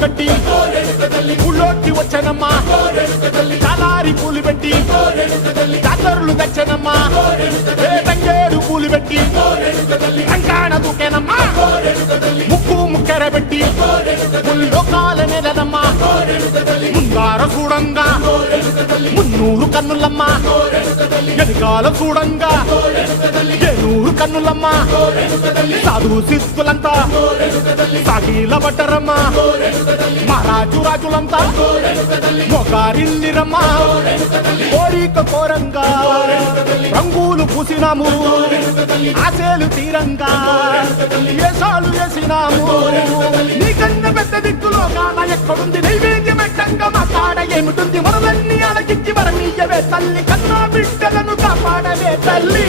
కట్టి ఊళ్ళోకి వచ్చనమ్మా చాలారి పూలు పెట్టి జాతరులు తెచ్చనమ్మా తంగేడు పూలు పెట్టి అంకాణ దూకేనమ్మా ముక్కు ముక్కెర పెట్టి ముల్లోకాల నెలనమ్మా ముంగార చూడంగా మున్నూరు కన్నులమ్మా ఎనకాల చూడంగా ఏనూరు కన్నులమ్మా సాధు సిద్ధులంతా సాగిల పట్టరమ్మా మహారాజు రాజులంతా మొగారిల్లిరమ్మా కోరిక కోరంగా రంగులు పూసినాము ఆశలు తీరంగా వేషాలు వేసినాము నీకన్న పెద్ద దిక్కులో కాన ఎక్కడుంది నైవేద్యం ఎట్టంగా మా కాడ ఏమిటుంది మనలన్నీ అలగిచ్చి వరమీయవే తల్లి కన్నా బిడ్డలను కాపాడవే తల్లి